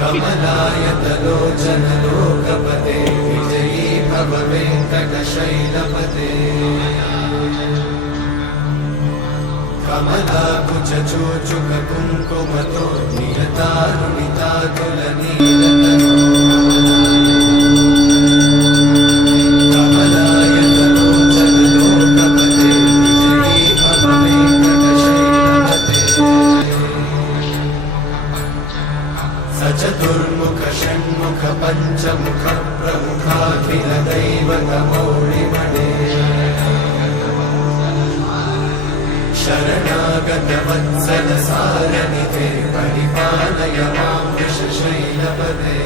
कमलायतलोचन लोकपते विजयी भव वेङ्कटशैलपते कमलाकुचूचुक कुङ्कुमतो नियतारुणितातुलनीलतनो कमलायतलोचन लोकपते विजयी भव वेङ्कटशैलपते सचतुर्मुख षण्मुख पञ्चमुख प्रमुखाखिल दैवतमौळिमणे शरणागत वत्सल सारनिधे परिपालय मां वृषशैलपदे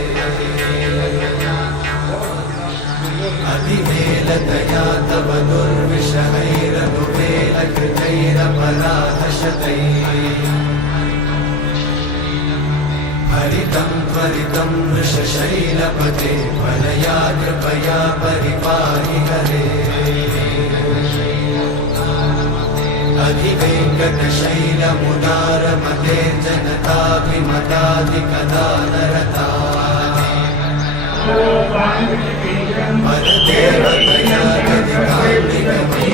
अतिवेलतया तव दुर्विषहैरनुवेलकृतैरपराधशतैः हरितं त्वरितं वृषशैलपते वलया कृपया परिपाहि हरे अधिवेङ्कटशैलमुदारमते जनताभिमताधिकदानरता परदेवतया गदिकान्तिकमे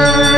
Thank you.